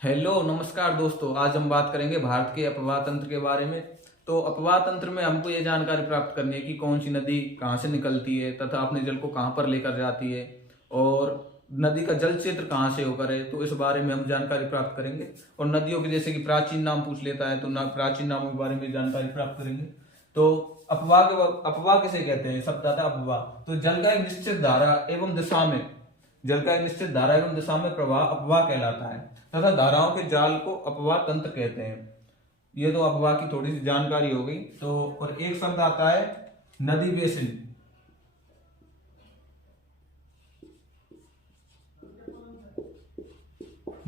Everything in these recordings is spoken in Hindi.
हेलो नमस्कार दोस्तों। आज हम बात करेंगे भारत के अपवाह तंत्र के बारे में। तो अपवाह तंत्र में हमको ये जानकारी प्राप्त करनी है कि कौन सी नदी कहाँ से निकलती है तथा अपने जल को कहाँ पर लेकर जाती है और नदी का जल क्षेत्र कहाँ से होकर है। तो इस बारे में हम जानकारी प्राप्त करेंगे और नदियों के जैसे कि प्राचीन नाम पूछ लेता है तो प्राचीन नामों के बारे में जानकारी प्राप्त करेंगे। तो अपवाह किसे कहते हैं? शब्द आता है अपवाह। तो जल का एक निश्चित धारा एवं दिशा में जल का एक निश्चित धारा एवं दिशा में प्रवाह अपवाह कहलाता है तथा धाराओं के जाल को अपवाह तंत्र कहते हैं। ये तो अपवाह की थोड़ी सी जानकारी हो गई। तो और एक शब्द आता है नदी बेसिन।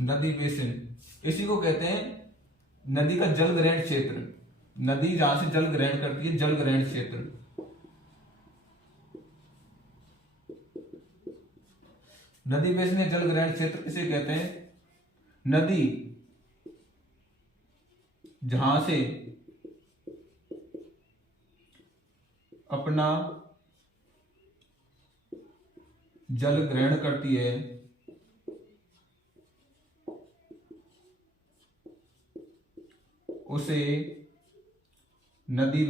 नदी बेसिन इसी को कहते हैं नदी का जल ग्रहण क्षेत्र। नदी जहां से जल ग्रहण करती है, जल ग्रहण क्षेत्र। नदी बेसिन या जल ग्रहण क्षेत्र किसे कहते हैं? नदी जहां से अपना जल ग्रहण करती है उसे नदी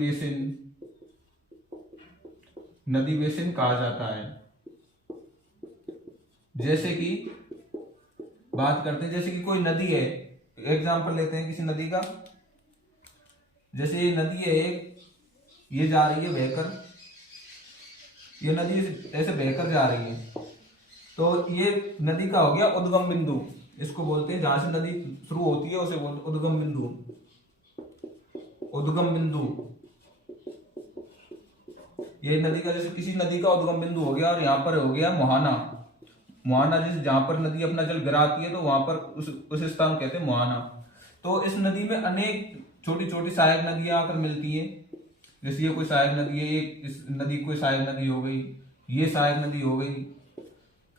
बेसिन कहा जाता है। जैसे कि बात करते हैं, जैसे कि कोई नदी है, एग्जांपल लेते हैं किसी नदी का। जैसे ये नदी है एक, ये जा रही है बहकर, ये नदी ऐसे बहकर जा रही है। तो ये नदी का हो गया उद्गम बिंदु। इसको बोलते हैं जहां से नदी शुरू होती है उसे बोलते उद्गम बिंदु। उद्गम बिंदु ये नदी का, जैसे किसी नदी का उद्गम बिंदु हो गया और यहाँ पर हो गया मुहाना। मुहाना जैसे जहां पर नदी अपना जल गिराती है तो वहां पर उस स्थान को कहते हैं मुहाना। तो इस नदी में अनेक छोटी छोटी सहायक नदियां आकर मिलती है। जैसे ये कोई सहायक नदी है, इस नदी कोई सहायक नदी हो गई, ये सहायक नदी हो गई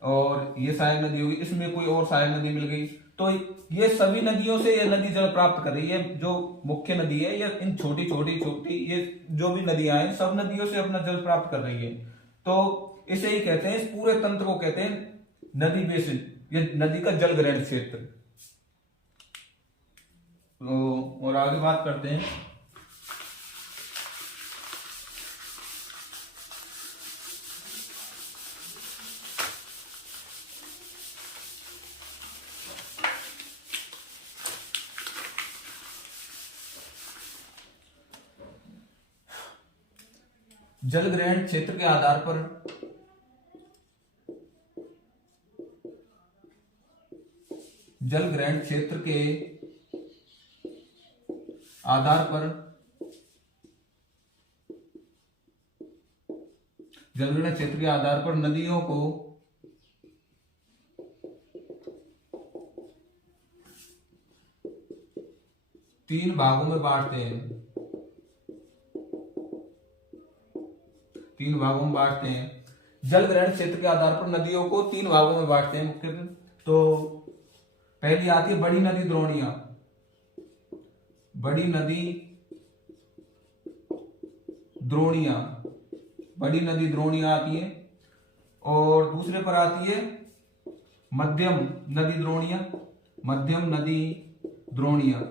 और ये सहायक नदी होगी, इसमें कोई और सहायक नदी मिल गई। तो ये सभी नदियों से ये नदी जल प्राप्त कर रही है। जो मुख्य नदी है ये इन छोटी छोटी छोटी ये जो भी नदियां हैं सब नदियों से अपना जल प्राप्त कर रही है। तो इसे ही कहते हैं, इस पूरे तंत्र को कहते हैं नदी बेसिन, ये नदी का जल ग्रहण क्षेत्र। तो और आगे बात करते हैं। जल ग्रहण क्षेत्र के आधार पर जल ग्रहण क्षेत्र के आधार पर जल ग्रहण क्षेत्र के आधार पर नदियों को तीन भागों में बांटते हैं। तीन भागों में बांटते हैं। जल ग्रहण क्षेत्र के आधार पर नदियों को तीन भागों में बांटते हैं मुख्यतः। तो पहली आती है बड़ी नदी द्रोणियां। बड़ी नदी द्रोणियां, बड़ी नदी द्रोणियां आती है। और दूसरे पर आती है मध्यम नदी द्रोणियां, मध्यम नदी द्रोणियां।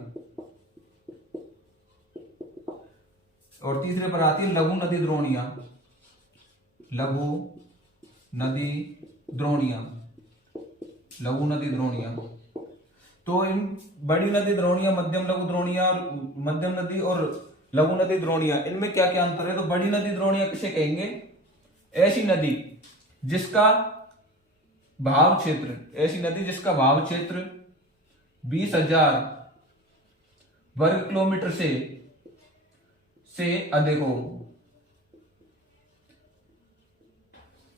और तीसरे पर आती है लघु नदी द्रोणियां, लघु नदी द्रोणियां, लघु नदी द्रोणियां। तो इन बड़ी नदी द्रोणियां, मध्यम लघु द्रोणियां, मध्यम नदी और लघु नदी द्रोणियां, इनमें क्या क्या अंतर है? तो बड़ी नदी द्रोणियां किसे कहेंगे? ऐसी नदी जिसका भाव क्षेत्र, ऐसी नदी जिसका भाव क्षेत्र 20,000 वर्ग किलोमीटर से अधिक हो।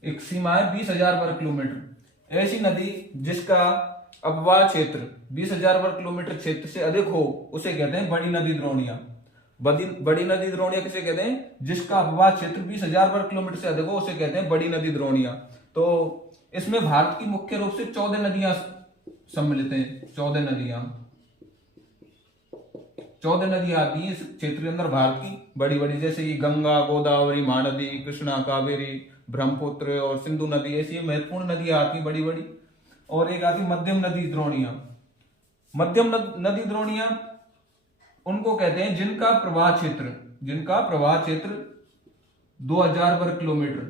एक सीमा है 20,000 वर्ग किलोमीटर। ऐसी नदी जिसका अपवाह क्षेत्र 20,000 वर्ग किलोमीटर क्षेत्र से अधिक हो उसे कहते हैं बड़ी नदी द्रोणियां। बड़ी नदी द्रोणियां किसे कहते हैं? जिसका अपवाह क्षेत्र 20,000 वर्ग किलोमीटर से अधिक हो उसे कहते हैं बड़ी नदी द्रोणियां। तो इसमें भारत की मुख्य रूप से 14 नदियां सम्मिलित हैं। 14 नदियां आती हैं इस क्षेत्र के अंदर भारत की बड़ी बड़ी, जैसे कि गंगा, गोदावरी, महानदी, कृष्णा, कावेरी, ब्रह्मपुत्र और सिंधु नदी। ऐसी महत्वपूर्ण नदियां आती बड़ी बड़ी। और एक आती मध्यम नदी द्रोणियां। मध्यम नदी द्रोणियां उनको कहते हैं जिनका प्रवाह क्षेत्र 2000 वर्ग किलोमीटर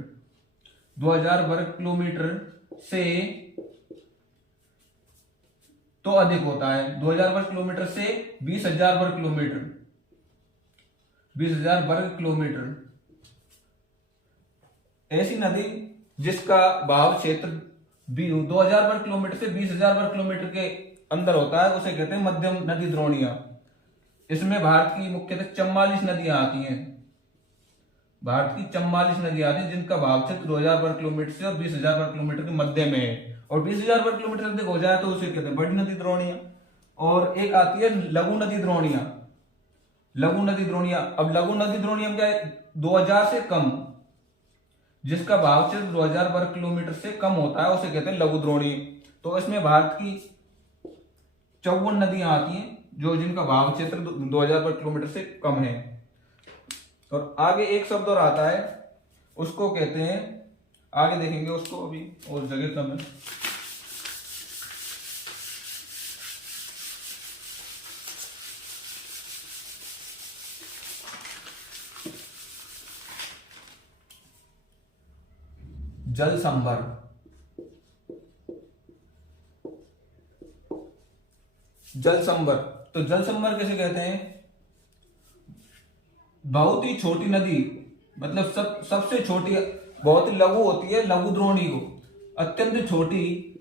2000 वर्ग किलोमीटर से तो अधिक होता है। 2000 वर्ग किलोमीटर से 20,000 वर्ग किलोमीटर 20,000 वर्ग किलोमीटर ऐसी नदी जिसका बहाव क्षेत्र 2000 वर्ग किलोमीटर से 20,000 वर्ग किलोमीटर के अंदर होता है उसे कहते हैं मध्यम नदी द्रोणियां। इसमें भारत की मुख्यतः 44 नदियां आती हैं। भारत की 44 नदियां आती हैं जिनका बहाव क्षेत्र 2000 वर्ग किलोमीटर से और 20,000 वर्ग किलोमीटर के मध्य में है। और 20,000 वर्ग किलोमीटर अधिक हो जाए तो उसे कहते हैं बड़ी नदी द्रोणियां। और एक आती है लघु नदी द्रोणियां। अब लघु नदी द्रोणियां क्या है? 2000 से कम, जिसका बहाव क्षेत्र 2000 वर्ग किलोमीटर से कम होता है उसे कहते हैं लघु द्रोणी। तो इसमें भारत की 54 नदियां आती हैं जो जिनका बहाव क्षेत्र 2000 वर्ग किलोमीटर से कम है। और आगे एक शब्द और आता है, उसको कहते हैं, आगे देखेंगे उसको, अभी और जगह कम है। जल संभर। जल संभर, तो जल संभर कैसे कहते हैं? बहुत ही छोटी नदी, मतलब सबसे छोटी, बहुत ही लघु होती है लघु द्रोणी को, अत्यंत छोटी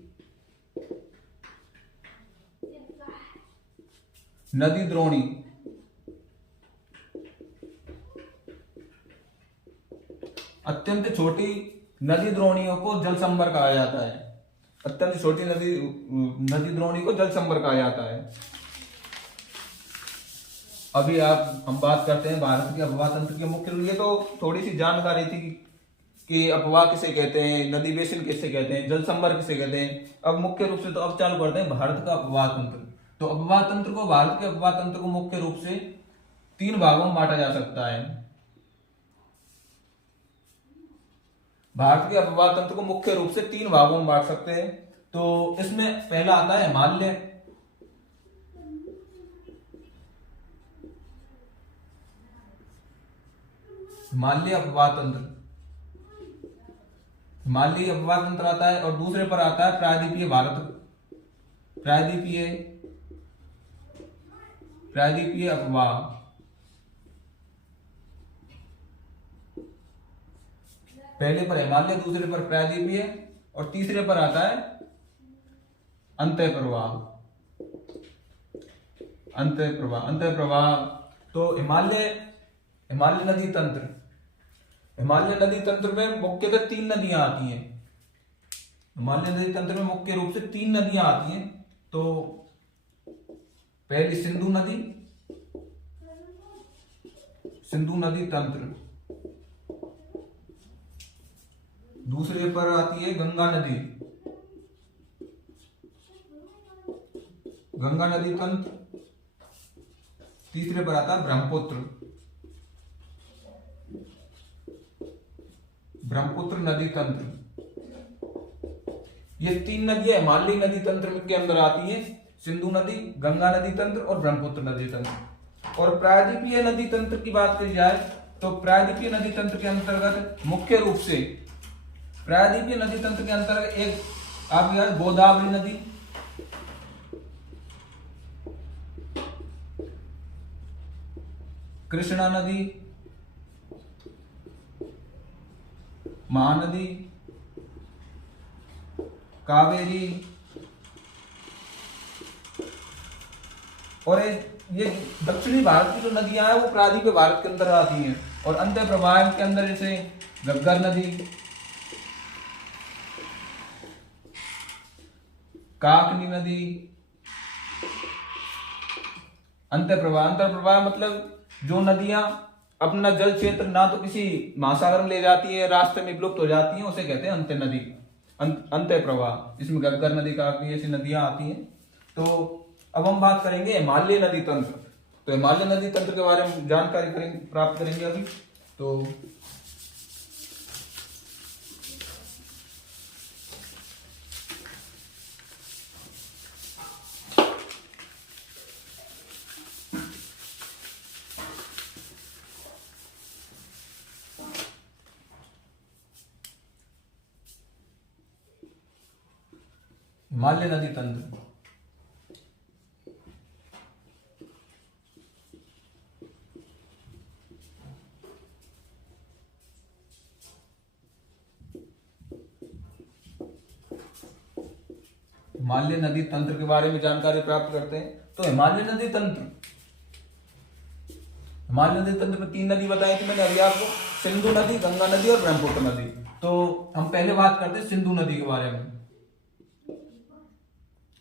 नदी द्रोणी, अत्यंत छोटी नदी द्रोणियों को जल संभर कहा जाता है। अत्यंत छोटी नदी द्रोणी को जल संभर कहा जाता है। अभी हम बात करते हैं भारत के अपवाह तंत्र के मुख्य रूप। ये तो थोड़ी सी जानकारी थी कि अपवाह किसे कहते हैं, नदी बेसिन किसे कहते हैं, जल संभर किसे कहते हैं। अब मुख्य रूप से तो अब चालू करते हैं भारत का अपवाह तंत्र। तो अपवाह तंत्र को, भारत के अपवाह तंत्र को मुख्य रूप से 3 भागों में बांटा जा सकता है। भारत के अपवाह तंत्र को मुख्य रूप से 3 भागों में बांट सकते हैं। तो इसमें पहला आता है हिमालय अपवाह तंत्र। हिमालयी अपवाह तंत्र आता है। और दूसरे पर आता है प्रायद्वीपीय अपवाह। पहले पर हिमालय, दूसरे पर प्रायद्वीपीय और तीसरे पर आता है अंतःप्रवाह। तो हिमालय नदी तंत्र, हिमालय नदी तंत्र में मुख्यतः 3 नदियां आती हैं। हिमालय नदी तंत्र में मुख्य रूप से 3 नदियां आती हैं। तो पहली सिंधु नदी तंत्र, दूसरे पर आती है गंगा नदी तंत्र, तीसरे पर आता है ब्रह्मपुत्र नदी तंत्र। ये 3 नदियां हिमालयी नदी तंत्र के अंदर आती हैं, सिंधु नदी, गंगा नदी तंत्र और ब्रह्मपुत्र नदी तंत्र। और प्रायद्वीपीय नदी तंत्र की बात करी जाए तो प्रायद्वीपीय नदी तंत्र के अंतर्गत मुख्य रूप से प्रायद्वीपीय नदी तंत्र के अंतर्गत एक आपकी गोदावरी नदी, कृष्णा नदी, महानदी, कावेरी, और ये दक्षिणी भारत की जो नदियां हैं वो प्रायद्वीपीय भारत के अंदर आती हैं। और अंतः प्रवाह के अंदर जैसे घग्गर नदी, काकनी नदी, अंतःप्रवाह मतलब जो नदियां अपना जल क्षेत्र ना तो किसी महासागर में ले जाती है, रास्ते में विलुप्त हो जाती हैं, उसे कहते हैं अंतःप्रवाह। इसमें घग्गर नदी, काकनी ऐसी नदियां आती हैं। तो अब हम बात करेंगे हिमालय नदी तंत्र। तो हिमालय नदी तंत्र के बारे में जानकारी प्राप्त करेंगे अभी। तो हिमालय नदी तंत्र। हिमालय नदी तंत्र के बारे में जानकारी प्राप्त करते हैं। तो हिमालय नदी तंत्र में 3 नदी बताई थी मैंने अभी आपको, सिंधु नदी, गंगा नदी और ब्रह्मपुत्र नदी। तो हम पहले बात करते हैं सिंधु नदी के बारे में।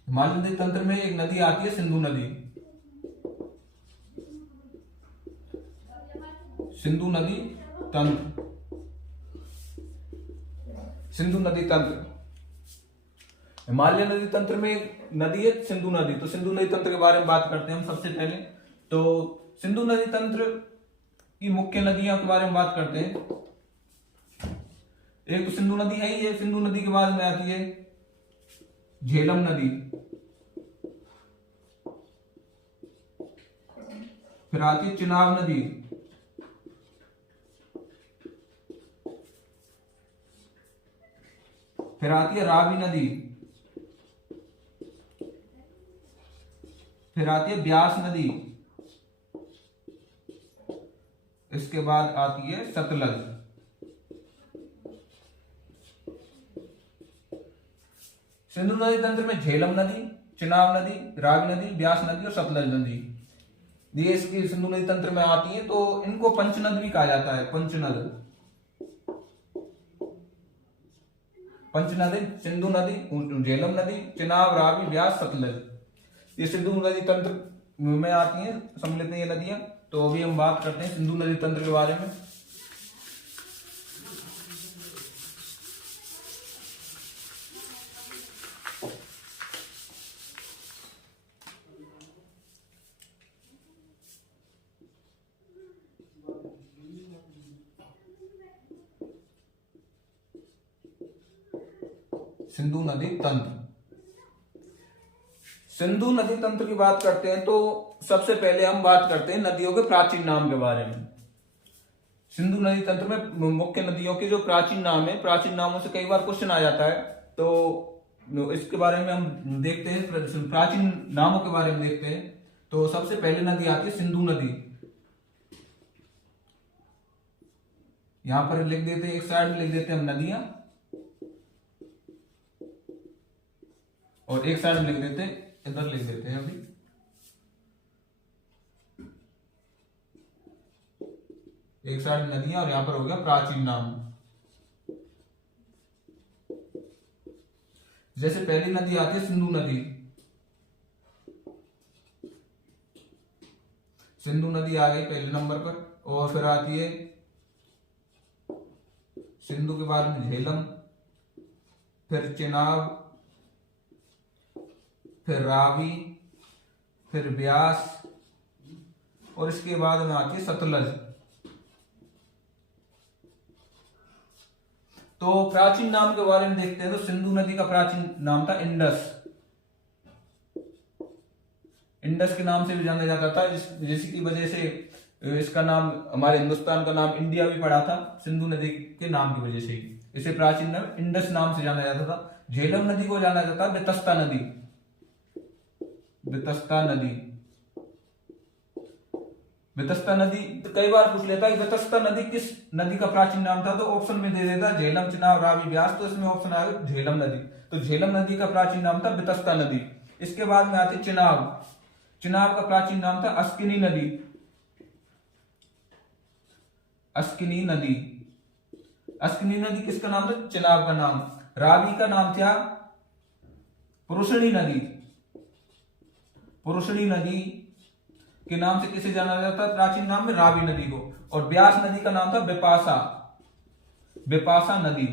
हिमालय नदी तंत्र में एक नदी आती है सिंधु नदी। सिंधु नदी तंत्र, सिंधु नदी तंत्र। हिमालय नदी तंत्र में नदी है सिंधु नदी। तो सिंधु नदी तंत्र के बारे में बात करते हैं हम सबसे पहले। तो सिंधु नदी तंत्र की मुख्य नदियों के बारे में बात करते हैं। एक तो सिंधु नदी है ही है, सिंधु नदी के बाद में आती है झेलम नदी, फिर आती है चिनाब नदी, फिर आती है रावी नदी, फिर आती है ब्यास नदी, इसके बाद आती है सतलज। सिंधु नदी तंत्र में झेलम नदी, चिनाब नदी, रावी नदी, ब्यास नदी और सतलज नदी ये इसकी सिंधु नदी तंत्र में आती है। तो इनको पंचनद भी कहा जाता है। पंचनद सिंधु नदी, झेलम नदी, चिनाब, रावी, ब्यास, सतलज ये सिंधु नदी तंत्र में आती हैं, सम्मिलित हैं ये नदियां। तो अभी हम बात करते हैं सिंधु नदी तंत्र के बारे में। सिंधु नदी तंत्र, सिंधु नदी तंत्र की बात करते हैं तो सबसे पहले हम बात करते हैं नदियों के प्राचीन नाम के बारे में। सिंधु नदी तंत्र में मुख्य नदियों के जो प्राचीन नाम है, प्राचीन नामों से कई बार क्वेश्चन आ जाता है। तो इसके बारे में हम देखते हैं, प्राचीन नामों के बारे में देखते हैं। तो सबसे पहले नदी आती है सिंधु नदी। यहां पर लिख देते हैं, एक साइड में लिख देते हैं हम नदियां और एक साइड में लिख देते हैं, इधर लिख देते हैं अभी एक साइड नदियां और यहां पर हो गया प्राचीन नाम। जैसे पहली नदी आती है सिंधु नदी। सिंधु नदी आ गई पहले नंबर पर। और फिर आती है सिंधु के बाद में झेलम, फिर चिनाब, फिर रावी, फिर ब्यास और इसके बाद में आती है सतलज। तो प्राचीन नाम के बारे में देखते हैं। तो सिंधु नदी का प्राचीन नाम था इंडस। इंडस के नाम से भी जाना जाता था, जिसकी वजह से इसका नाम, हमारे हिंदुस्तान का नाम इंडिया भी पड़ा था सिंधु नदी के नाम की वजह से ही। इसे प्राचीन नाम इंडस नाम से जाना जाता था। झेलम नदी को जाना जाता है बेतस्ता नदी। बेतस्ता नदी, बेतस्ता नदी कई बार पूछ लेता है कि बेतस्ता नदी किस नदी का प्राचीन नाम था। तो ऑप्शन में दे देता झेलम, चिनाब, रावी, ब्यास। तो इसमें ऑप्शन आएगा झेलम नदी। तो झेलम नदी का प्राचीन नाम था बेतस्ता नदी। इसके बाद में आती चिनाब। चिनाब का प्राचीन नाम था अस्किनी नदी। अस्किनी नदी, अस्किनी नदी किसका नाम था? चिनाब का नाम। रावी का नाम था पुरुषणी नदी। पुरुषणी नदी के नाम से किसे जाना जाता है प्राचीन नाम में? रावी नदी को। और ब्यास नदी का नाम था बिपाशा, बिपाशा नदी।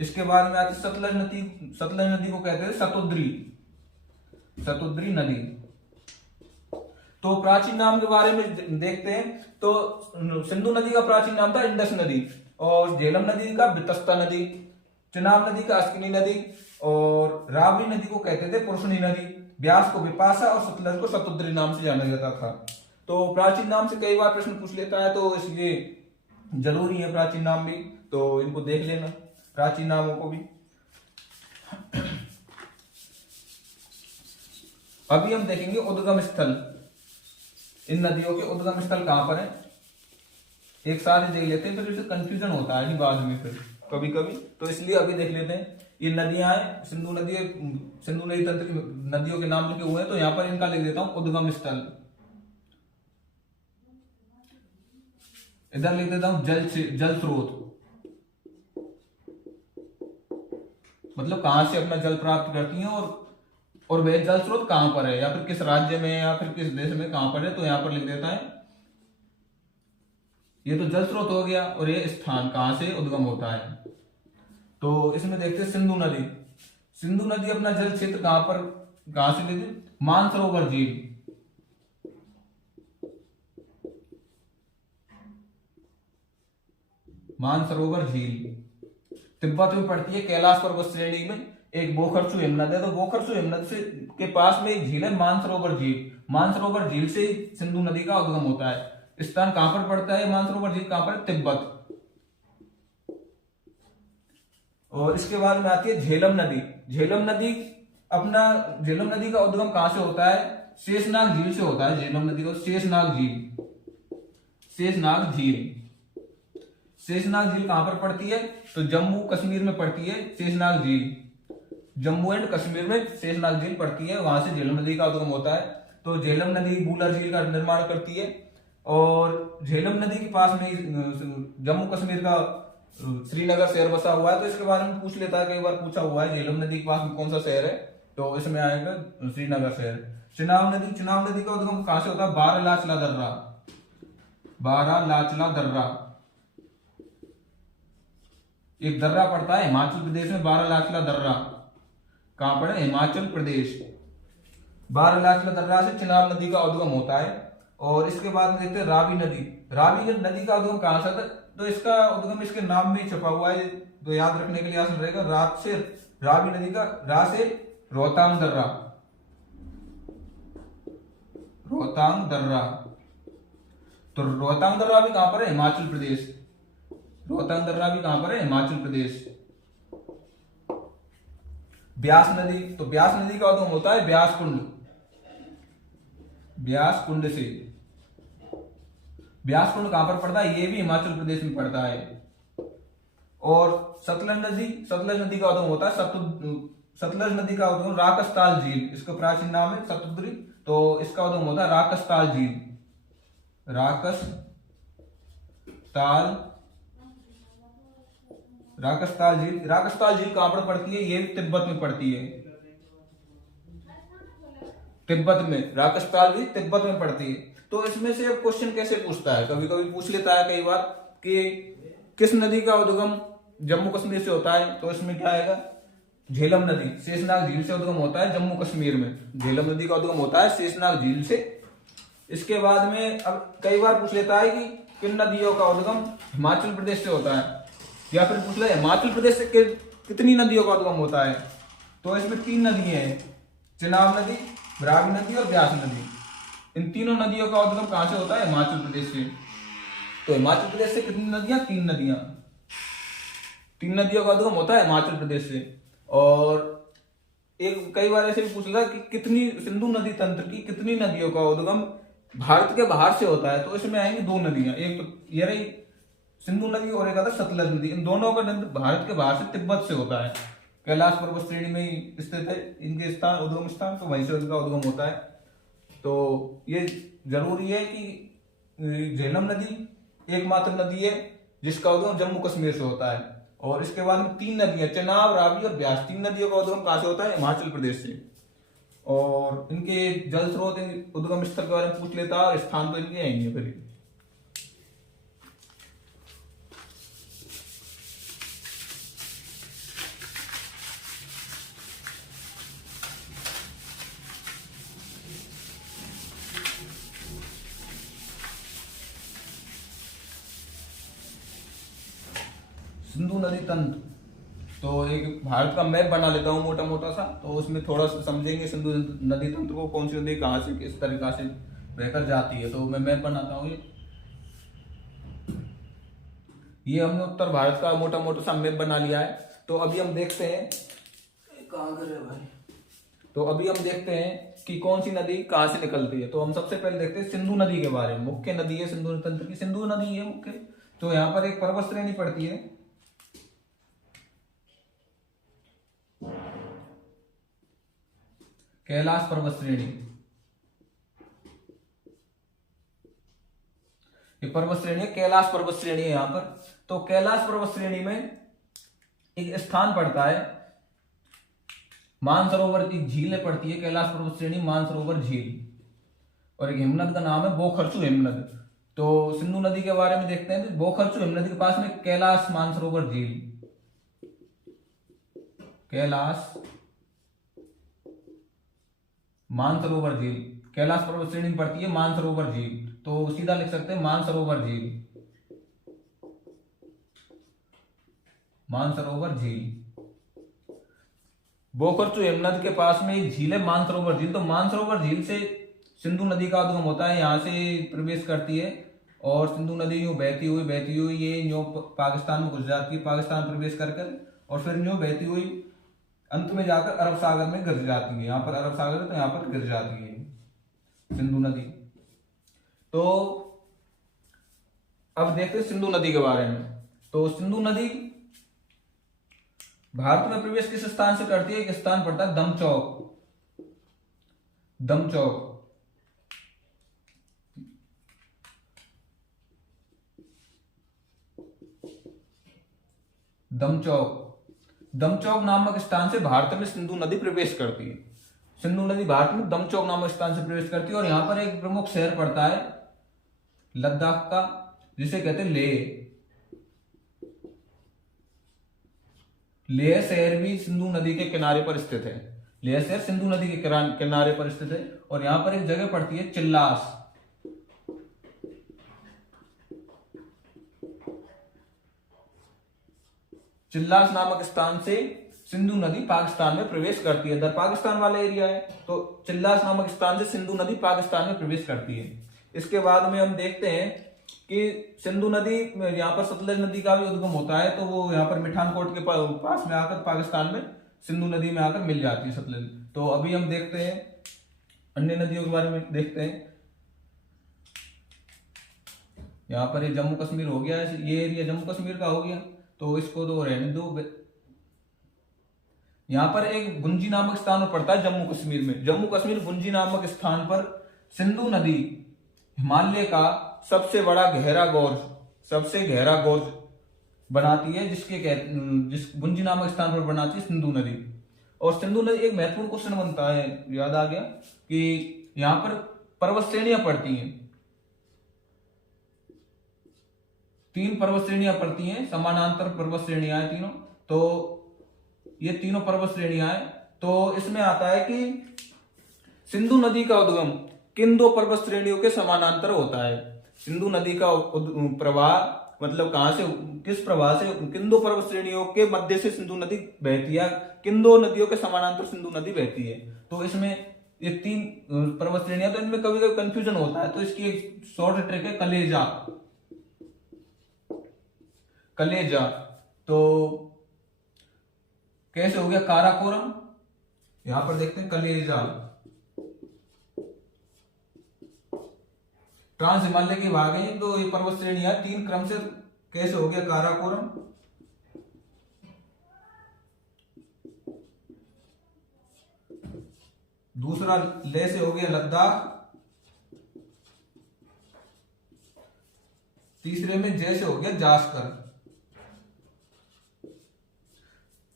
इसके बाद में आती सतलज नदी। सतलज नदी को कहते हैं सतुद्री, सतुद्री नदी। तो प्राचीन नाम के बारे में देखते हैं। तो सिंधु नदी का प्राचीन नाम था इंडस नदी, और झेलम नदी का बेतस्ता नदी, चिनाब नदी का अस्किनी नदी, और रावी नदी को कहते थे पुरुषणी नदी, ब्यास को बिपाशा और सतलज को सतुद्री नाम से जाना जाता था। तो प्राचीन नाम से कई बार प्रश्न पूछ लेता है, तो इसलिए जरूरी है प्राचीन नाम भी, तो इनको देख लेना प्राचीन नामों को भी। अभी हम देखेंगे उद्गम स्थल। इन नदियों के उद्गम स्थल कहाँ पर है, एक साथ ही देख लेते हैं, फिर इससे कंफ्यूजन होता है बाद में फिर कभी कभी, तो इसलिए अभी देख लेते हैं। ये नदियां हैं, सिंधु नदी तंत्र की नदियों के नाम लिखे हुए हैं, तो यहाँ पर इनका लिख देता हूं उद्गम स्थल। इधर लिख देता हूं जल स्रोत, मतलब कहां से अपना जल प्राप्त करती हैं, और वह जल स्रोत कहां पर है, या फिर किस राज्य में या फिर किस देश में कहां पर है, तो यहां पर लिख देता है। ये तो जल स्रोत हो गया, और ये स्थान कहां से उद्गम होता है। तो इसमें देखते हैं सिंधु नदी। सिंधु नदी अपना जल क्षेत्र कहां से लेती, मानसरोवर झील। मानसरोवर झील तिब्बत में पड़ती है, कैलाश पर्वत श्रेणी में एक बोखरसू हिमनद है, तो बोखरसू हिमनद से के पास में एक झील है मानसरोवर झील। मानसरोवर झील से सिंधु नदी का उद्गम होता है। स्थान कहां पर पड़ता है मानसरोवर झील, कहां पर, तिब्बत। और इसके बाद में आती है झेलम नदी। झेलम नदी का उद्गम कहां से होता है, शेषनाग झील से होता है। झेलम नदी को शेषनाग झील कहां पर पड़ती है, तो जम्मू कश्मीर में पड़ती है शेषनाग झील। जम्मू एंड कश्मीर में शेषनाग झील पड़ती है, वहां से झेलम नदी का उद्गम होता है। तो झेलम नदी बूलर झील का निर्माण करती है, और झेलम नदी के पास में जम्मू कश्मीर का श्रीनगर शहर बसा हुआ है, तो इसके बारे में पूछ लेता है, कई बार पूछा हुआ है झेलम नदी के पास में कौन सा शहर है, तो इसमें आएगा श्रीनगर शहर। चिनाब नदी का उद्गम कहां से होता है, बारालाचला दर्रा। एक दर्रा पड़ता है हिमाचल प्रदेश में, बारालाचला दर्रा। कहां पर है, हिमाचल प्रदेश। बारालाचला दर्रा से चिनाब नदी का उद्गम होता है। और इसके बाद में देखते हैं रावी नदी का उद्गम कहां से होता है, तो इसका उद्गम इसके नाम में ही छपा हुआ है, तो याद रखने के लिए आसान रहेगा। रावी नदी का रा से रोहतांग दर्रा। तो रोहतांग दर्रा भी कहां पर है, हिमाचल प्रदेश। ब्यास नदी का उद्गम होता है ब्यास कुंड से। ब्यास कुंड कहां पर पड़ता है, ये भी हिमाचल प्रदेश में पड़ता है। और सतलज नदी का उद्गम होता है सतलज नदी का उद्गम राकसताल झील, इसका प्राचीन नाम है सतुद्री, तो इसका उद्गम होता है राकसताल झील। राकसताल झील कहां पर पड़ती है, ये तिब्बत में पड़ती है। राकसताल भी तिब्बत में पड़ती है। तो इसमें से अब क्वेश्चन कैसे पूछता है, कभी कभी पूछ लेता है कई बार कि किस नदी का उद्गम जम्मू कश्मीर से होता है, तो इसमें क्या आएगा, झेलम नदी शेषनाग झील से उद्गम होता है जम्मू कश्मीर में। झेलम नदी का उद्गम होता है शेषनाग झील से। इसके बाद में अब कई बार पूछ लेता है कि किन नदियों का उद्गम हिमाचल प्रदेश से होता है, या फिर पूछ ले हिमाचल प्रदेश से कितनी नदियों का उद्गम होता है, तो इसमें 3 नदियां हैं, चिनाब नदी, रावी नदी और ब्यास नदी। इन तीनों नदियों का उद्गम कहां से होता है, हिमाचल प्रदेश से। तो हिमाचल प्रदेश से कितनी नदियां, 3 नदियां। 3 नदियों का उद्गम होता है हिमाचल प्रदेश से। और एक कई बार ऐसे भी पूछ लेता कि कितनी सिंधु नदी तंत्र की कितनी नदियों का उद्गम भारत के बाहर से होता है, तो इसमें आएंगी 2 नदियां, एक तो ये रही सिंधु नदी और एक आता सतलज नदी। इन दोनों का भारत के बाहर से तिब्बत से होता है, कैलाश पर्वत श्रेणी में ही स्थित है इनके उद्गम स्थान, तो वहीं से उनका उद्गम होता है। तो ये जरूरी है कि झेलम नदी एकमात्र नदी है जिसका उद्गम जम्मू कश्मीर से होता है। और इसके बाद में 3 नदियां, चिनाब, रावी और ब्यास, 3 नदियों का उद्गम कहां से होता है, हिमाचल प्रदेश से। और इनके जल स्रोत उद्गम स्थल के बारे में पूछ लेता है, और स्थान तो इनके आएंगे फिर। सिंधु नदी तंत्र, तो एक भारत का मैप बना लेता हूँ मोटा मोटा सा, तो उसमें थोड़ा सा समझेंगे सिंधु नदी तंत्र को, कौन सी नदी कहाँ से किस तरीका से बहकर जाती है। तो मैं मैप बनाता हूँ। ये हमने उत्तर भारत का मोटा मोटा सा मैप बना लिया है। तो अभी हम देखते हैं कहाँ कर रहे भाई। तो अभी हम देखते हैं कि कौन सी नदी कहाँ से निकलती है। तो हम सबसे पहले देखते हैं सिंधु नदी के बारे में। मुख्य नदी है सिंधु तंत्र की, सिंधु नदी है मुख्य। तो यहाँ पर एक पर्वत श्रेणी पड़ती है, कैलाश पर्वत श्रेणी। ये पर्वत श्रेणी है, कैलाश पर्वत श्रेणी है यहाँ पर। तो कैलाश पर्वत श्रेणी में एक स्थान पड़ता है मानसरोवर की झील पड़ती है, कैलाश पर्वत श्रेणी मानसरोवर झील। और एक हिमनद का नाम है बोखरचू हिमनद। तो सिंधु नदी के बारे में देखते हैं। तो बोखरचू हिमनद के पास में कैलाश मानसरोवर झील, कैलाश मानसरोवर झील, कैलाश पर्वत श्रेणी में पड़ती है मानसरोवर झील। तो सीधा लिख सकते हैं मानसरोवर झील, मानसरोवर झील। बोखरचू हिमनद के पास में एक झील है मानसरोवर झील। तो मानसरोवर झील से सिंधु नदी का उद्गम होता है, यहाँ से प्रवेश करती है और सिंधु नदी यूं बहती हुई ये यूं पाकिस्तान में घुस जाती है, पाकिस्तान प्रवेश कर और फिर यूं बहती हुई अंत में जाकर अरब सागर में गिर जाती है। यहाँ पर अरब सागर है तो यहाँ पर गिर जाती है सिंधु नदी। तो अब देखते हैं सिंधु नदी के बारे में। तो सिंधु नदी भारत में प्रवेश किस स्थान से करती है? एक स्थान पड़ता है दमचौक, दमचौक। दमचौक, दमचौक नामक स्थान से भारत में सिंधु नदी प्रवेश करती है। सिंधु नदी भारत में दमचौक नामक स्थान से प्रवेश करती है और यहाँ पर एक प्रमुख शहर पड़ता है लद्दाख का, जिसे कहते हैं लेह। लेह शहर भी सिंधु नदी के किनारे पर स्थित है। लेह शहर सिंधु नदी के किनारे पर स्थित है और यहाँ पर एक जगह पड़ती है चिल्लास। चिल्लास नामक स्थान से सिंधु नदी पाकिस्तान में प्रवेश करती है। इधर पाकिस्तान वाला एरिया है, तो चिल्लास नामक स्थान से सिंधु नदी पाकिस्तान में प्रवेश करती है। इसके बाद में हम देखते हैं कि सिंधु नदी यहाँ पर सतलज नदी का भी उद्गम होता है, तो वो यहाँ पर मिठानकोट के पास में आकर पाकिस्तान में सिंधु नदी में आकर मिल जाती है सतलज। तो अभी हम देखते हैं अन्य नदियों के बारे में देखते हैं। यहाँ पर ये जम्मू कश्मीर हो गया, ये एरिया जम्मू कश्मीर का हो गया, तो इसको तो रहने दो। यहाँ पर एक गुंजी नामक स्थान पड़ता है जम्मू कश्मीर में। जम्मू कश्मीर गुंजी नामक स्थान पर सिंधु नदी हिमालय का सबसे बड़ा गहरा गोर्ज बनाती है, जिस गुंजी नामक स्थान पर बनाती है सिंधु नदी। और सिंधु नदी एक महत्वपूर्ण क्वेश्चन बनता है, याद आ गया कि यहाँ पर पर्वत श्रेणियां पड़ती हैं, 3 पर्वत श्रेणियां पड़ती हैं, समानांतर पर्वत श्रेणियां हैं तीनों। तो ये तीनों पर्वत श्रेणियां हैं। तो इसमें आता है कि सिंधु नदी का उद्गम किन 2 पर्वत श्रेणियों के समानांतर होता है? सिंधु नदी का प्रवाह मतलब कहां से, किस प्रवाह से, किन 2 पर्वत श्रेणियों के मध्य से सिंधु नदी बहती है, किन 2 नदियों के समानांतर सिंधु नदी बहती है? तो इसमें ये 3 पर्वत श्रेणियां, तो इनमें कभी कभी कंफ्यूजन होता है। तो इसकी एक शॉर्ट ट्रिक है कलेजा, कलेजा। तो कैसे हो गया? काराकोरम, यहां पर देखते हैं कलेजा। ट्रांस हिमालय के भाग है तो ये पर्वत श्रेणियां 3 क्रम से। कैसे हो गया? काराकोरम, दूसरा ले से हो गया लद्दाख, तीसरे में जैसे हो गया जास्कर।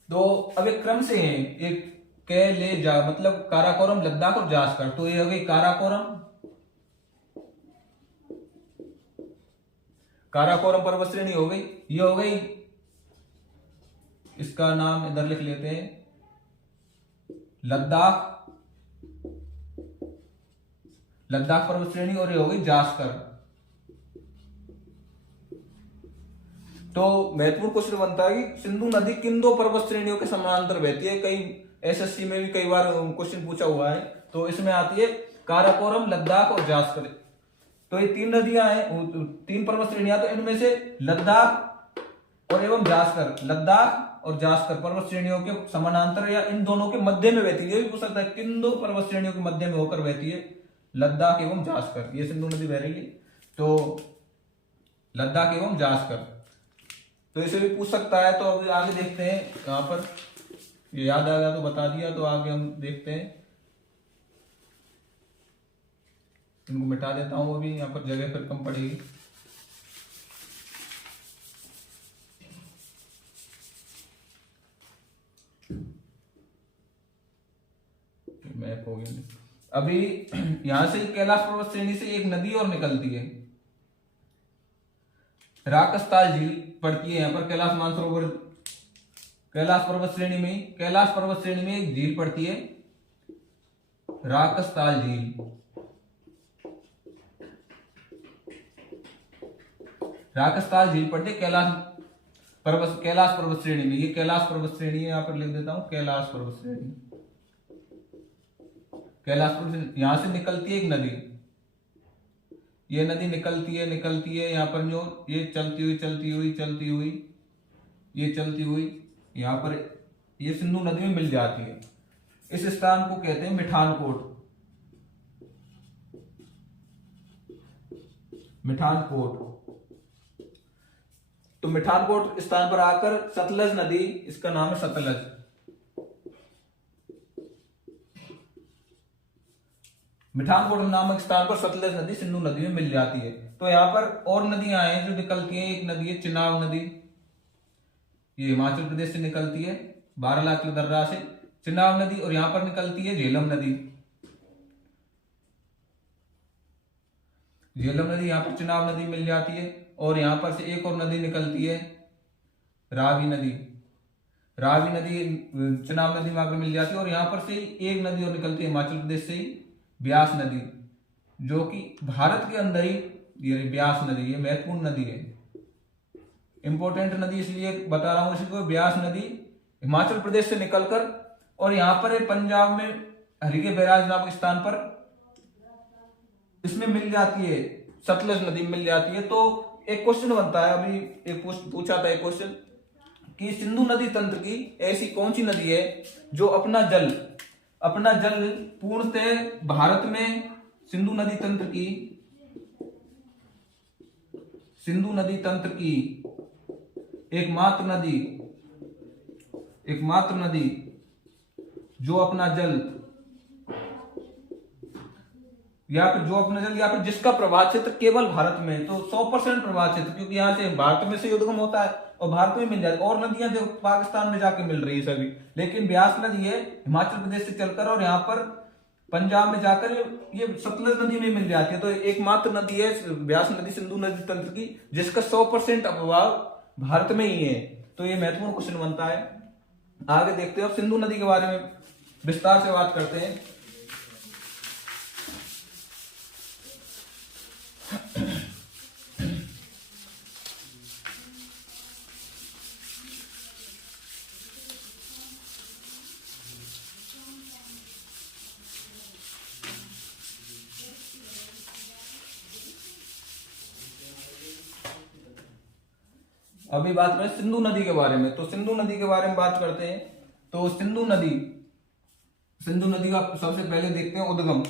तो अब एक क्रम से हैं, एक के ले जा मतलब काराकोरम, लद्दाख और जास्कर। तो ये हो गई काराकोरम, काराकोरम पर्वत श्रेणी हो गई। ये हो गई, इसका नाम इधर लिख लेते हैं लद्दाख, लद्दाख पर्वत श्रेणी। और ये हो गई जास्कर। तो महत्वपूर्ण क्वेश्चन बनता है कि सिंधु नदी किन 2 पर्वत श्रेणियों के समानांतर बहती है? कई एसएससी में भी कई बार क्वेश्चन पूछा हुआ है। तो इसमें आती है काराकोरम, लद्दाख और जास्कर। तो ये 3 नदियां हैं, 3 पर्वत श्रेणियां। तो इनमें से लद्दाख और एवं जास्कर, लद्दाख और जास्कर पर्वत श्रेणियों के समानांतर या इन दोनों के मध्य में बहती है। ये भी पूछ सकता है किन दो पर्वत श्रेणियों के मध्य में होकर बहती है, लद्दाख एवं जास्कर। ये सिंधु नदी बह रही है, तो लद्दाख एवं जास्कर, तो इसे भी पूछ सकता है। तो अभी आगे देखते हैं, यहाँ पर ये याद आ गया तो बता दिया, तो आगे हम देखते हैं। इनको मिटा देता हूं, अभी यहाँ पर जगह फिर कम पड़ेगी। मैप हो गया। अभी यहां से कैलाश पर्वत श्रेणी से एक नदी और निकलती है, राकसताल झील पड़ती है यहाँ पर कैलाश मानसरोवर, कैलाश पर्वत श्रेणी में एक झील पड़ती है, राकसताल झील। राकसताल झील पड़ती है कैलाश पर्वत श्रेणी में। ये कैलाश पर्वत श्रेणी है, यहाँ पर लिख देता हूं कैलाश पर्वत श्रेणी। यहां से निकलती है एक नदी, ये नदी निकलती है यहाँ पर, जो ये चलती हुई यहाँ पर ये सिंधु नदी में मिल जाती है। इस स्थान को कहते हैं मिठानकोट। तो मिठानकोट स्थान पर आकर सतलज नदी, इसका नाम है सतलज। मिठानकोट नामक स्थान पर सतलज नदी सिंधु नदी में मिल जाती है। तो यहाँ पर और नदियां हैं जो निकलती हैं। एक नदी है चिनाब नदी, ये हिमाचल प्रदेश से निकलती है, बारालाचा दर्रा से चिनाब नदी। और यहाँ पर निकलती है झेलम नदी। यहाँ पर चिनाब नदी मिल जाती है। और यहाँ पर से एक और नदी निकलती है, रावी नदी चिनाब नदी में आकर मिल जाती है। और यहाँ पर से एक नदी और निकलती है हिमाचल प्रदेश से ही, ब्यास नदी, जो कि भारत के अंदर ही ये ब्यास नदी, ये महत्वपूर्ण नदी है, इंपॉर्टेंट नदी इसलिए बता रहा हूं इसको। ब्यास नदी हिमाचल प्रदेश से निकलकर और यहाँ पर पंजाब में हरिके बैराज नामक स्थान पर इसमें मिल जाती है, सतलज नदी मिल जाती है। तो एक क्वेश्चन बनता है, अभी एक पूछा था एक क्वेश्चन कि सिंधु नदी तंत्र की ऐसी कौन सी नदी है जो अपना जल पूर्णतः भारत में, सिंधु नदी तंत्र की एकमात्र नदी जो अपना जल या फिर जिसका प्रवाह क्षेत्र केवल भारत में, तो 100% प्रवाह क्षेत्र, क्योंकि यहाँ से भारत में से उद्गम होता है और भारत में मिल जाती है। और नदियां जो पाकिस्तान में जाके मिल रही है सभी, लेकिन ब्यास नदी है हिमाचल प्रदेश से चलकर और यहाँ पर पंजाब में जाकर ये सतलज नदी में मिल जाती है। तो एकमात्र नदी है ब्यास नदी सिंधु नदी तंत्र की जिसका 100% प्रभाव भारत में ही है। तो ये महत्वपूर्ण क्वेश्चन बनता है। आगे देखते हैं, अब सिंधु नदी के बारे में विस्तार से बात करते हैं। अभी बात करें सिंधु नदी के बारे में, तो सिंधु नदी के बारे में बात करते हैं। तो सिंधु नदी का सबसे पहले देखते हैं उद्गम।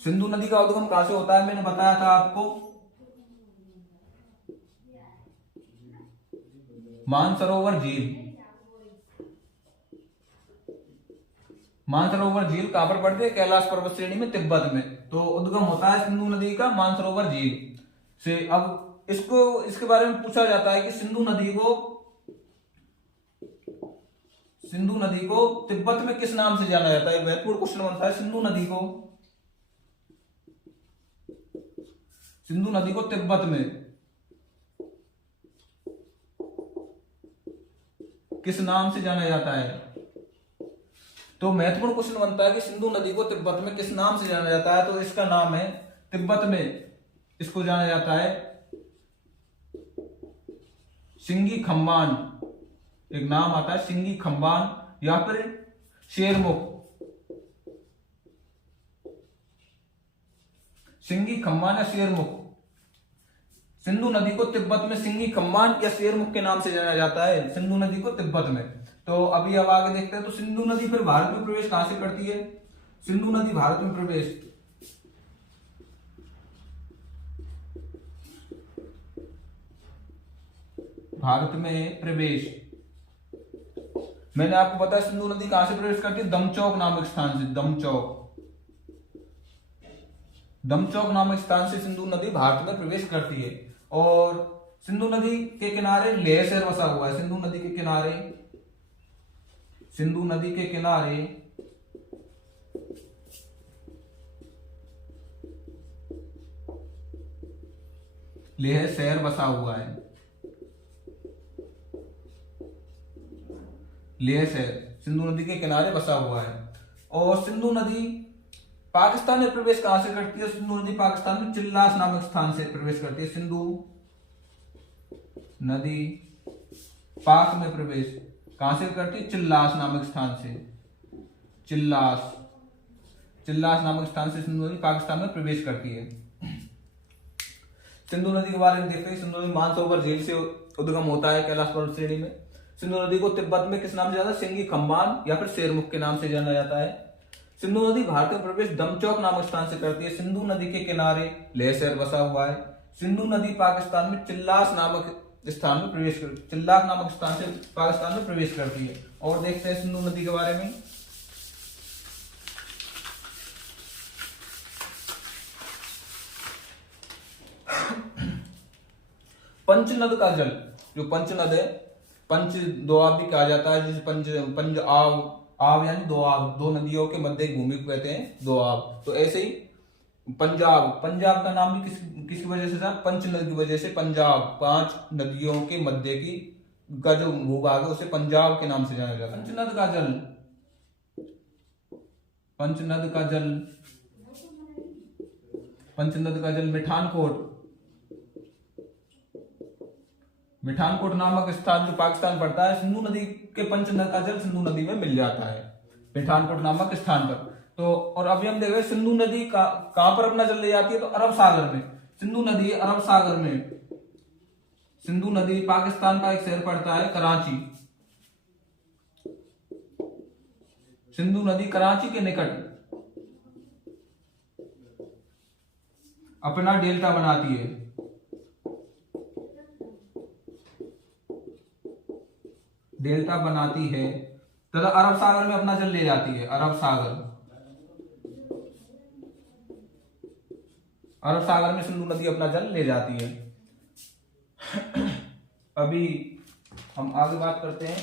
सिंधु नदी का उद्गम कहां से होता है, मैंने बताया था आपको, मानसरोवर झील कहां पर पड़ती है, कैलाश पर्वत श्रेणी में, तिब्बत में। तो उद्गम होता है सिंधु नदी का मानसरोवर झील से। अब इसके बारे में पूछा जाता है कि सिंधु नदी को तिब्बत में किस नाम से जाना जाता है। महत्वपूर्ण क्वेश्चन बनता है, सिंधु नदी को तिब्बत में किस नाम से जाना जाता है। तो महत्वपूर्ण क्वेश्चन बनता है कि सिंधु नदी को तिब्बत में किस नाम से जाना जाता है। तो इसका नाम है, तिब्बत में इसको जाना जाता है सिंगी खम्बान, एक नाम आता है सिंगी खम्बान या फिर शेरमुख। सिंगी खम्बान या शेरमुख, सिंधु नदी को तिब्बत में सिंगी कम्बान या शेरमुख के नाम से जाना जाता है, सिंधु नदी को तिब्बत में। तो अभी अब आगे देखते हैं, तो सिंधु नदी फिर भारत में प्रवेश कहां से करती है? सिंधु नदी भारत में प्रवेश मैंने आपको बताया सिंधु नदी कहां से प्रवेश करती है? दमचौक नामक स्थान से। दमचौक नामक स्थान से सिंधु नदी भारत में प्रवेश करती है। और सिंधु नदी के किनारे लेह शहर बसा हुआ है। सिंधु नदी के किनारे लेह शहर बसा हुआ है। लेह शहर सिंधु नदी के किनारे बसा हुआ है। और सिंधु नदी पाकिस्तान में प्रवेश कहां से करती है? सिंधु नदी पाकिस्तान में चिल्लास नामक स्थान से प्रवेश करती है। सिंधु नदी पाक में प्रवेश कहां से करती है? चिल्लास नामक स्थान से। चिल्लास नामक स्थान से सिंधु नदी पाकिस्तान में प्रवेश करती है। सिंधु नदी के बारे में देखते हैं। सिंधु नदी मानसरोवर झील से उद्गम होता है कैलाश पर्वत श्रेणी में। सिंधु नदी को तिब्बत में किस नाम से जाना है? सिंगी खम्बान या फिर शेरमुख के नाम से जाना जाता है। सिंधु नदी भारत में प्रवेश दमचौक नामक स्थान से करती है। सिंधु नदी के किनारे लेह शहर बसा हुआ है। सिंधु नदी पाकिस्तान में चिल्लास नामक स्थान में चिल्लास नामक स्थान से पाकिस्तान में प्रवेश करती है। और देखते हैं सिंधु नदी के बारे में। पंचनद का जल, जो पंचनद है, पंच दोआब भी कहा जाता है, जिसे पंच आव यानी दो नदियों के मध्य भूमि को कहते हैं दोआब। तो ऐसे ही पंजाब का नाम भी किसकी वजह से था? पंचनद की वजह से। पंजाब 5 नदियों के मध्य का जो भूभाग है उसे पंजाब के नाम से जाना जाता है। पंचनद का जल मिठानकोट नामक स्थान जो पाकिस्तान पड़ता है, सिंधु नदी के पंचनद का जल सिंधु नदी में मिल जाता है मिठानकोट नामक स्थान पर। तो और अभी हम देख रहे हैं सिंधु नदी कहां पर अपना जल ले जाती है? तो अरब सागर में। सिंधु नदी अरब सागर में। सिंधु नदी पाकिस्तान का एक शहर पड़ता है कराची। सिंधु नदी कराची के निकट अपना डेल्टा बनाती है। तथा अरब सागर में अपना जल ले जाती है। अरब सागर में सिंधु नदी अपना जल ले जाती है। अभी हम आगे बात करते हैं।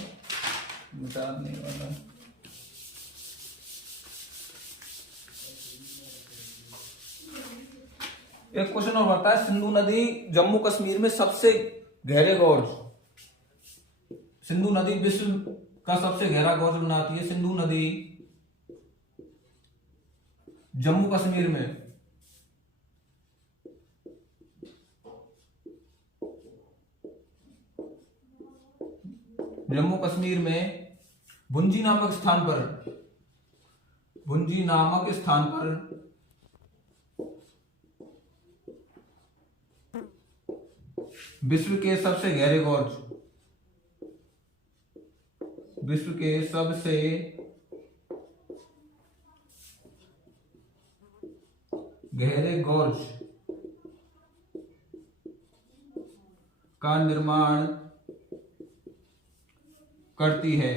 एक क्वेश्चन और बनता है, सिंधु नदी जम्मू कश्मीर में सबसे गहरे गॉर्ज। सिंधु नदी विश्व का सबसे गहरा गॉर्ज बनाती है। सिंधु नदी जम्मू कश्मीर में भुंजी नामक स्थान पर विश्व के सबसे गहरे गॉर्ज का निर्माण करती है।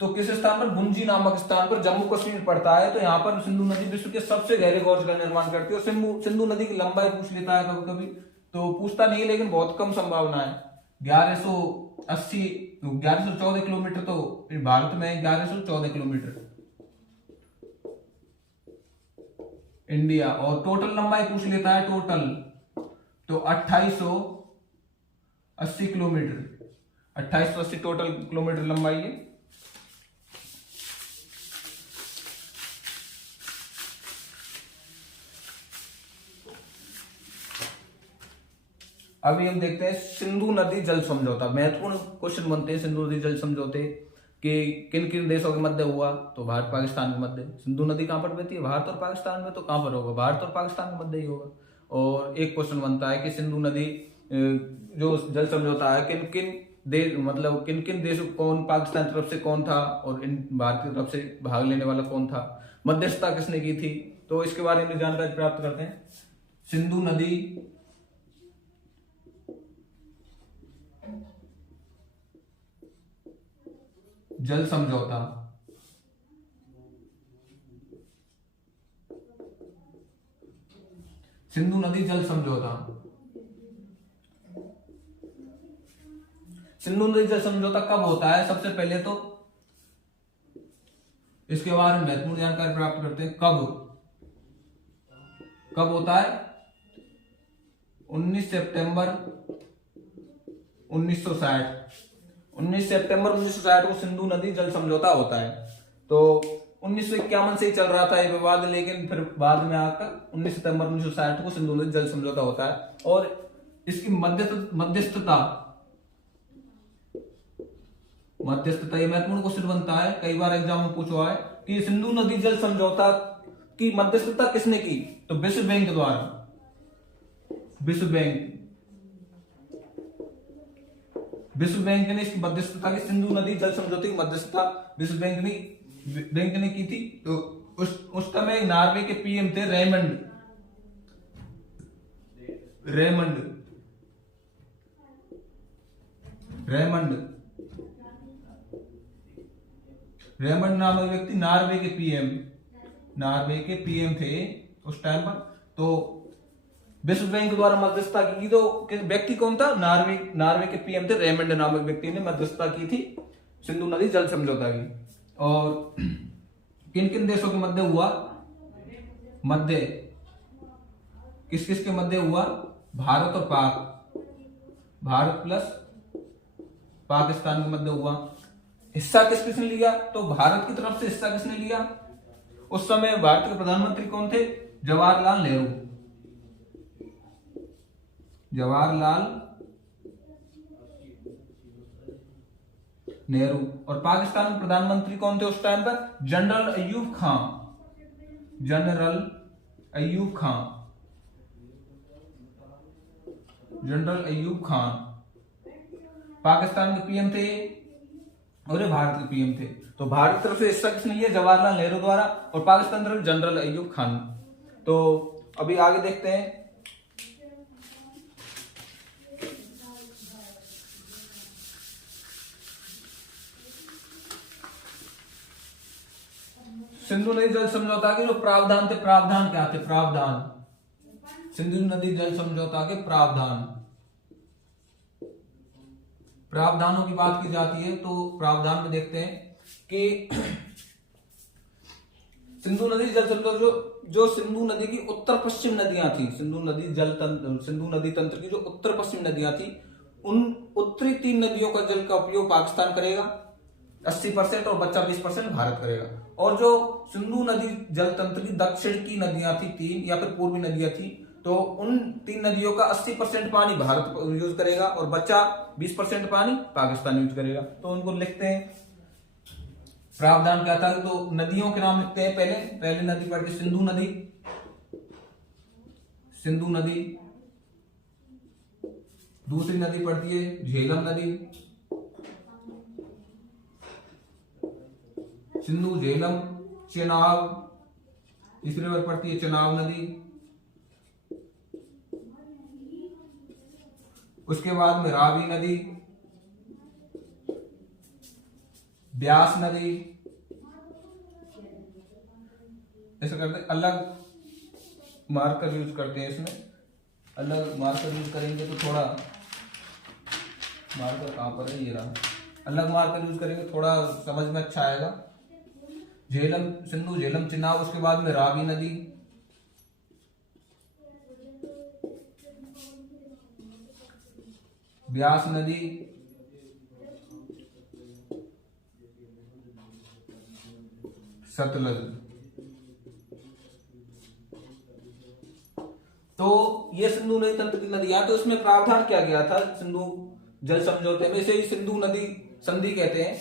तो किस स्थान पर? भुंजी नामक स्थान पर, जम्मू कश्मीर पड़ता है। तो यहां पर सिंधु नदी विश्व के सबसे गहरे गॉर्ज का निर्माण करती है। और सिंधु नदी की लंबाई पूछ लेता है कभी कभी, तो पूछता नहीं लेकिन बहुत कम संभावना है। 1114 किलोमीटर। तो भारत में 1114 किलोमीटर इंडिया। और टोटल लंबाई पूछ लेता है, टोटल तो 2880 किलोमीटर। 2880 टोटल किलोमीटर लंबाई है। अभी हम देखते हैं सिंधु नदी जल समझौता। महत्वपूर्ण क्वेश्चन बनते हैं सिंधु नदी जल समझौते। कि किन किन देशों के मध्य हुआ, तो भारत पाकिस्तान के मध्य। सिंधु नदी कहाँ पर बहती है, भारत और पाकिस्तान में, तो कहाँ पर होगा, भारत और पाकिस्तान के मध्य ही होगा। और एक क्वेश्चन बनता है कि सिंधु नदी जो जल समझौता है किन किन देश, मतलब किन किन देशों, कौन पाकिस्तान की तरफ से कौन था और इन भारत की तरफ से भाग लेने वाला कौन था, मध्यस्थता किसने की थी, तो इसके बारे में जानकारी प्राप्त करते हैं। सिंधु नदी जल समझौता, सिंधु नदी जल समझौता, सिंधु नदी जल समझौता कब होता है, सबसे पहले तो इसके बारे में महत्वपूर्ण जानकारी प्राप्त करते हैं। कब होता है, 19 सितंबर 1960, 19 सितंबर 1960 को सिंधु नदी जल समझौता होता है। तो 1951 से ही चल रहा था ये विवाद, लेकिन फिर बाद में आकर 19 सितंबर 1960 को सिंधु नदी जल समझौता होता है। और इसकी मध्यस्थता ये महत्वपूर्ण क्वेश्चन बनता है, कई बार एग्जाम में पूछा है कि सिंधु नदी जल समझौता की मध्यस्थता किसने की, तो विश्व बैंक द्वारा, विश्व बैंक ने इसकी मध्यस्थता की, सिंधु नदी जल समझौते की मध्यस्थता विश्व बैंक ने की थी। तो उस समय नॉर्वे के पीएम थे रेमंड नामक व्यक्ति नॉर्वे के पीएम थे उस टाइम पर। तो विश्व बैंक द्वारा मध्यस्थता की, तो व्यक्ति कौन था, नॉर्वे के पीएम थे रेमंड नामक व्यक्ति ने मध्यस्थता की थी सिंधु नदी जल समझौता की। और किन किन देशों के मध्य हुआ, किस किस के मध्य हुआ, भारत और भारत प्लस पाकिस्तान के मध्य हुआ। हिस्सा किस किसने लिया, तो भारत की तरफ से हिस्सा किसने लिया, उस समय भारत के प्रधानमंत्री कौन थे, जवाहरलाल नेहरू। और पाकिस्तान के प्रधानमंत्री कौन थे उस टाइम पर, जनरल अयूब खान पाकिस्तान के पीएम थे और ये भारत के पीएम थे। तो भारत की तरफ से हिस्सा किसने लिया, जवाहरलाल नेहरू द्वारा, और पाकिस्तान तरफ जनरल अयूब खान। तो अभी आगे देखते हैं। सिंधु नदी जल समझौता के जो प्रावधान थे, प्रावधान क्या थे, सिंधु नदी जल समझौता के प्रावधानों की बात की जाती है। तो प्रावधान में देखते हैं कि सिंधु नदी जल समझौता जो सिंधु नदी की उत्तर पश्चिम नदियां थी, सिंधु नदी तंत्र की जो उत्तर पश्चिम नदियां थी, उन उत्तरी 3 नदियों का जल का उपयोग पाकिस्तान करेगा 80% और बच्चा 20% भारत करेगा। और जो सिंधु नदी जल तंत्र की दक्षिण की नदियां थी 3 या फिर पूर्वी नदियां थी, तो उन 3 नदियों का 80% पानी भारत यूज करेगा और बचा 20% पानी पाकिस्तान यूज करेगा। तो उनको लिखते हैं, प्रावधान क्या था, तो नदियों के नाम लिखते हैं। पहले नदी पड़ती सिंधु नदी, दूसरी नदी पड़ती है झेलम नदी, सिंधु झेलम चेनाब, तीसरी बार पड़ती है चेनाब नदी, उसके बाद में रावी नदी, ब्यास नदी, ऐसा करते हैं। अलग मार्कर यूज करते हैं, इसमें अलग मार्कर यूज करेंगे तो थोड़ा, मार्कर कहां पर है, ये रहा, अलग मार्कर यूज करेंगे थोड़ा समझ में अच्छा आएगा। सिंधु झेलम चेनाब, उसके बाद में रावी नदी, ब्यास नदी, सतलज। तो ये सिंधु नदी तंत्र की नदियां, तो इसमें प्रावधान क्या गया था सिंधु जल समझौते में, इसे ही सिंधु नदी संधि कहते हैं।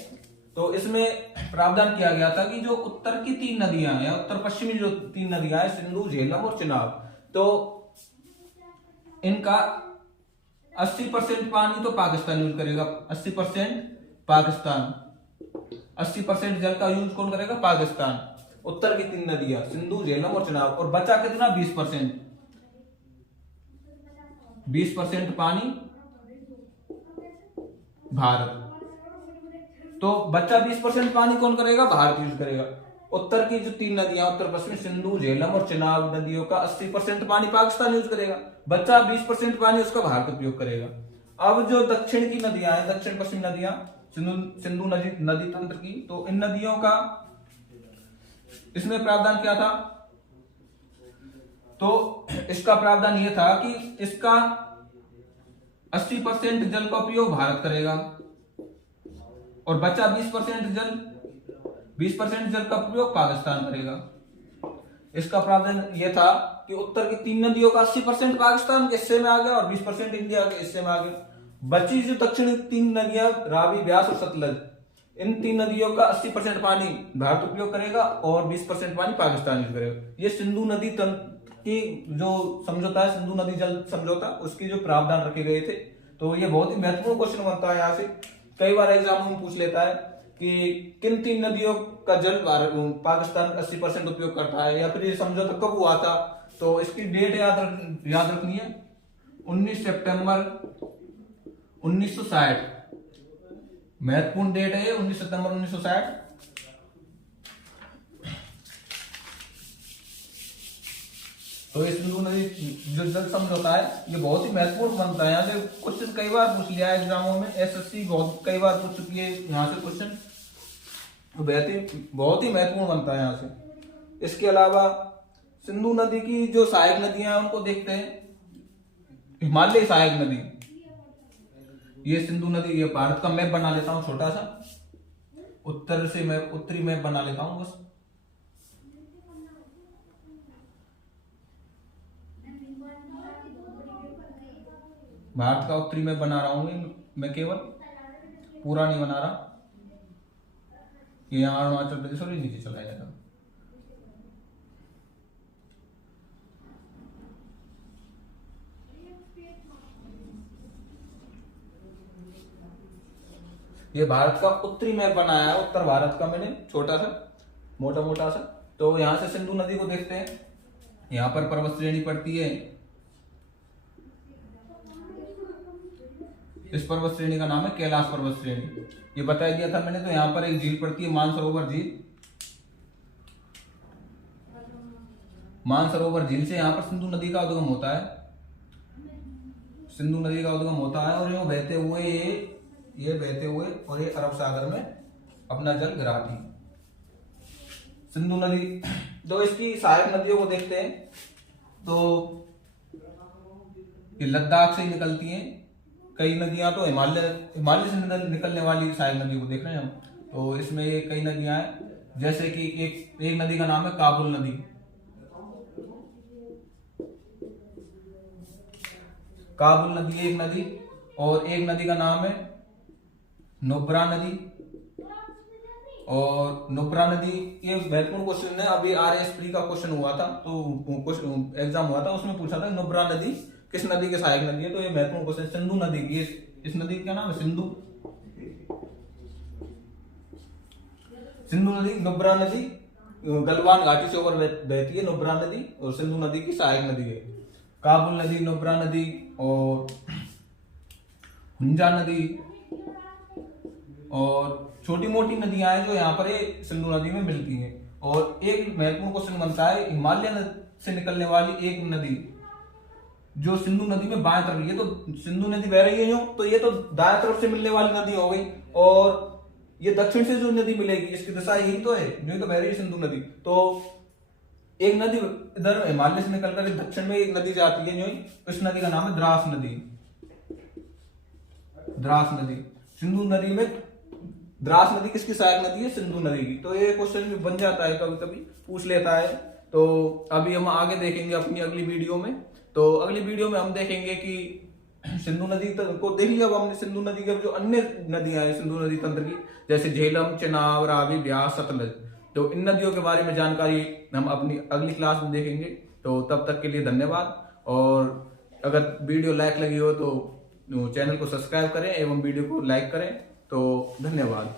तो इसमें प्रावधान किया गया था कि जो उत्तर की 3 नदियां हैं, उत्तर पश्चिमी जो 3 नदियां हैं, सिंधु, झेलम और चिनाब, तो इनका 80% पानी तो पाकिस्तान यूज करेगा। 80% पाकिस्तान, 80% जल का यूज कौन करेगा? पाकिस्तान। उत्तर की 3 नदियां सिंधु, झेलम और चिनाब, और बचा कितना? 20%। 20% पानी भारत। तो बच्चा 20% पानी कौन करेगा? भारत यूज करेगा। उत्तर की जो 3 नदियां, उत्तर पश्चिम सिंधु, झेलम और चिनाब नदियों का 80% पानी पाकिस्तान यूज करेगा, बच्चा 20% पानी उसका भारत उपयोग करेगा। अब जो दक्षिण की नदियां हैं, दक्षिण पश्चिम नदियां, सिंधु नदी तंत्र की, तो इन नदियों का इसमें प्रावधान क्या था? तो इसका प्रावधान यह था कि इसका 80% जल का उपयोग भारत करेगा और बचा 20% जल का उपयोग पाकिस्तान करेगा। इसका प्रावधान यह था कि उत्तर की 3 नदियों का 80% पाकिस्तान के हिस्से में आ गया और 20% इंडिया के हिस्से में आ गया। बची जो दक्षिण 3 नदियां, रावी, ब्यास और सतलज, इन 3 नदियों का 80% पानी भारत उपयोग करेगा और 20% पानी पाकिस्तान यूज करेगा। ये सिंधु नदी तंत्र की जो समझौता है, सिंधु नदी जल समझौता, उसकी जो प्रावधान रखे गए थे। तो ये बहुत ही महत्वपूर्ण क्वेश्चन बनता है। यहाँ से कई बार एग्जाम में पूछ लेता है कि किन 3 नदियों का जल पाकिस्तान 80% उपयोग करता है, या फिर ये समझौता कब हुआ था। तो इसकी डेट याद रखनी है, 19 सितंबर 1960। महत्वपूर्ण डेट है 19 सितंबर 1960। तो ये सिंधु नदी जो जल समझौता है, ये बहुत ही महत्वपूर्ण बनता है। यहाँ से क्वेश्चन कई बार पूछ लिया है एग्जामों में, एसएससी बहुत कई बार पूछ चुकी है यहाँ से क्वेश्चन, बहुत ही महत्वपूर्ण बनता है यहाँ से। इसके अलावा सिंधु नदी की जो सहायक नदियां हैं उनको देखते हैं। हिमालय सहायक नदी, ये सिंधु नदी, ये भारत का मैप बना लेता हूं छोटा सा, उत्तर से मैं उत्तरी मैप बना लेता हूं बस। भारत का उत्तरी मैप बना रहा हूं मैं, केवल पूरा नहीं बना रहा। ये यहाँ अरुणाचल प्रदेश और नीचे चला जाएगा। ये भारत का उत्तरी मैप बनाया है, उत्तर भारत का मैंने छोटा सा, मोटा सा। तो यहां से सिंधु नदी को देखते हैं। यहां पर पर्वत श्रेणी पड़ती है, इस पर्वत श्रेणी का नाम है कैलाश पर्वत श्रेणी, ये बता दिया था मैंने। तो यहाँ पर एक झील पड़ती है, मानसरोवर झील। मानसरोवर झील से यहाँ पर सिंधु नदी का उद्गम होता है, सिंधु नदी का उद्गम होता है, और ये बहते हुए और ये अरब सागर में अपना जल गिराती है सिंधु नदी। तो इसकी सहायक नदियों को देखते हैं। तो ये लद्दाख से निकलती हैं कई नदियां, तो हिमालय से निकलने वाली सहायक नदियों को देख रहे हैं हम। तो इसमें ये कई नदियां हैं, जैसे कि एक नदी का नाम है काबुल नदी। काबुल नदी एक नदी, और एक नदी का नाम है नुब्रा नदी। और नुब्रा नदी, ये महत्वपूर्ण क्वेश्चन है, अभी RS प्री का क्वेश्चन हुआ था, तो एग्जाम हुआ था, उसमें पूछा था नुब्रा नदी किस नदी के सहायक नदी है। तो ये महत्वपूर्ण क्वेश्चन, सिंधु नदी की, इस नदी का नाम है सिंधु नदी। नुब्रा नदी गलवान घाटी से होकर बहती है नुब्रा नदी, और सिंधु नदी की सहायक नदी है। काबुल नदी, नुब्रा नदी और हुंजा नदी, और छोटी मोटी नदियां हैं जो यहाँ पर सिंधु नदी में मिलती हैं। और एक महत्वपूर्ण क्वेश्चन बनता है, हिमालय से निकलने वाली एक नदी जो सिंधु नदी में बाएं तरफ है, तो सिंधु नदी बह रही है जो, तो ये तो दाएं तरफ से मिलने वाली नदी हो गई, और ये दक्षिण से जो नदी मिलेगी इसकी दिशा यही तो है, जो तो बह रही है सिंधु नदी। तो एक नदी इधर हिमालय से निकलकर दक्षिण में एक नदी जाती है जो, इस नदी का नाम है द्रास नदी। द्रास नदी सिंधु नदी में, द्रास नदी किसकी सहायक नदी है? सिंधु नदी की। तो ये क्वेश्चन भी बन जाता है, कभी कभी पूछ लेता है। तो अभी हम आगे देखेंगे अपनी अगली वीडियो में। तो अगली वीडियो में हम देखेंगे कि सिंधु नदी को देख लिया। अब हमने सिंधु नदी के जो अन्य नदियां हैं सिंधु नदी तंत्र की, जैसे झेलम, चेनाब, रावी, ब्यास, सतलज, तो इन नदियों के बारे में जानकारी हम अपनी अगली क्लास में देखेंगे। तो तब तक के लिए धन्यवाद। और अगर वीडियो लाइक लगी हो तो चैनल को सब्सक्राइब करें एवं वीडियो को लाइक करें। तो धन्यवाद।